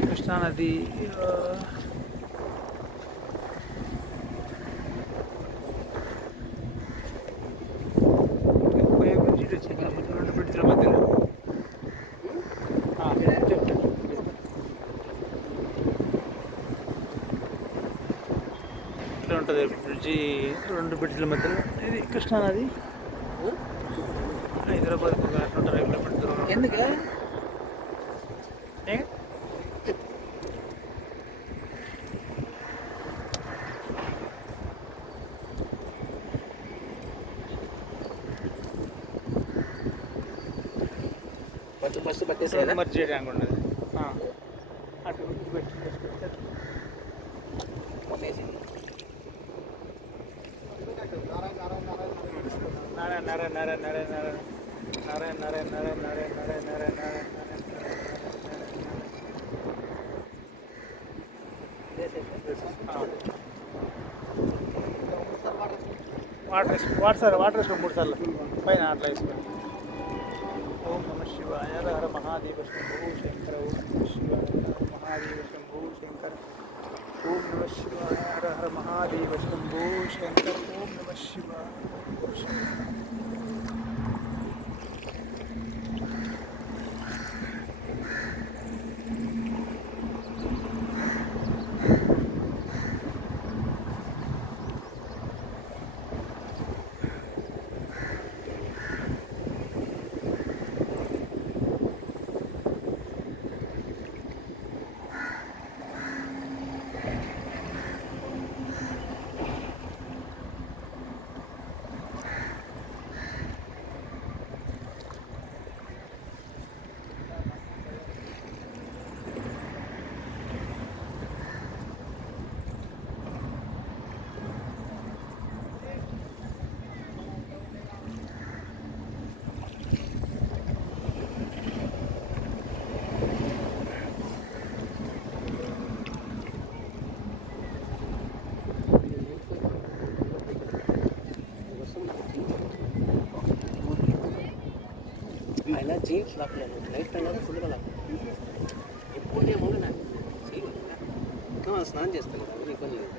కృష్ణానది ఉంటుంది బ్రిడ్జి రెండు బ్రిడ్జిల మధ్యలో ఇది కృష్ణానది హైదరాబాద్ ఎందుకు? కొంచెం ఫస్ట్ పట్టేసేయాలి మర్చి చేయడానికి ఉండదు. అటు పెట్టేసింది నారాయణ. నారాయణ నారాయణ నారాయణ నారాయణ. నారాయణ నారాయణ నారాయణ నారాయణ నారాయణ నారాయణ నారాయణ వాటర్ వేసుకో వాటర్ సార్ వాటర్ వేసుకో మూడు సార్లు పైన అట్లా వేసుకో ఓం నమ శివాయ హర హర మహాదేవ శంభో శంకర ఓం నమ శివాయ హర హర మహాదేవ శంభో శంకర ఓం నమ శివాయ హర హర మహాదేవ శంభో శంకర ఓం నమ శివాయ ఆయన జీన్స్ లాక్కలేదు నైట్ టైం కాదు ఫుల్గా లాక్కలేదు ఎప్పుడు నేను ఉండను స్నానం చేస్తాను కదా ఇబ్బంది లేదు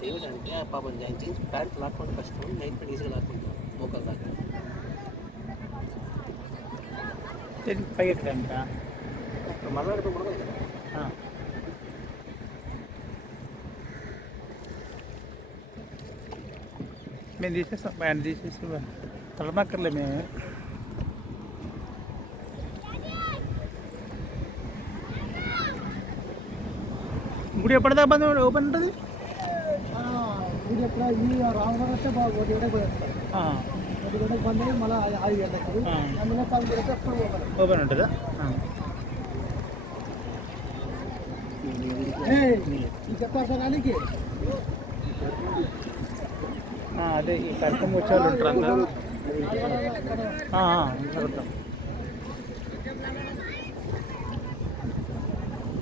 చేయడానికి ఆ పాపం జాయిన్ చేసి ప్యాంట్ లాక్కుండా కష్టం నైట్ ప్యాంట్ ఈజీగా లాక్కుంటాం మోకాలు దాకా పైకెక్కడానికి మరలాడితే ముడగదు కదా మేము తీసేస్తాం ఆయన తీసేస్తాం తలమక్కర్లే మేము గుడి ఎప్పటిదాకా బంద్ ఓపెన్ ఉంటుంది ఇది ఎక్కడ ఈ రామనగర్ వస్తే బాగా ఒకటి గంటకు పోయేస్తారు ఆ, ఒకటి గంటకు బంద్ అయ్యి మళ్ళీ ఐదు గంటలకు. ఆ. అందులో పది గంటలకు ఎప్పుడు పోతారు ఓపెన్ ఉంటుందా? ఆ, అదే ఈ కార్యక్రమం వచ్చే వాళ్ళు అందరూ ఉంటారు.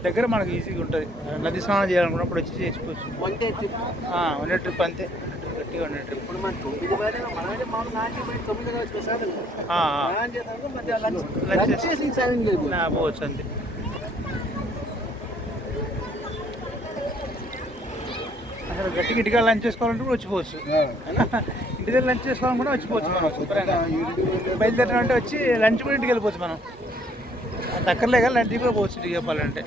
దగ్గర మనకి ఈజీగా ఉంటుంది. నది స్నానం చేయాలనుకున్నప్పుడు వచ్చి చేసుకోవచ్చు వన్ ట్రిప్. అంతే. గట్టిగా వన్ ట్రిప్. ఇప్పుడు మన అసలు గట్టిగా లంచ్ చేసుకోవాలంటే కూడా వచ్చిపోవచ్చు. ఇంటి దగ్గర లంచ్ చేసుకోవాలని కూడా వచ్చిపోవచ్చు మనం. శుభ్రంగా బయలుదేరినంటే వచ్చి లంచ్ కూడా ఇంటికి వెళ్ళిపోవచ్చు మనం. దగ్గరలే కదా లంచ్ కూడా పోవచ్చు ఇంటికి చెప్పాలంటే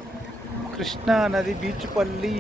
కృష్ణా నది బీచ్ పల్లి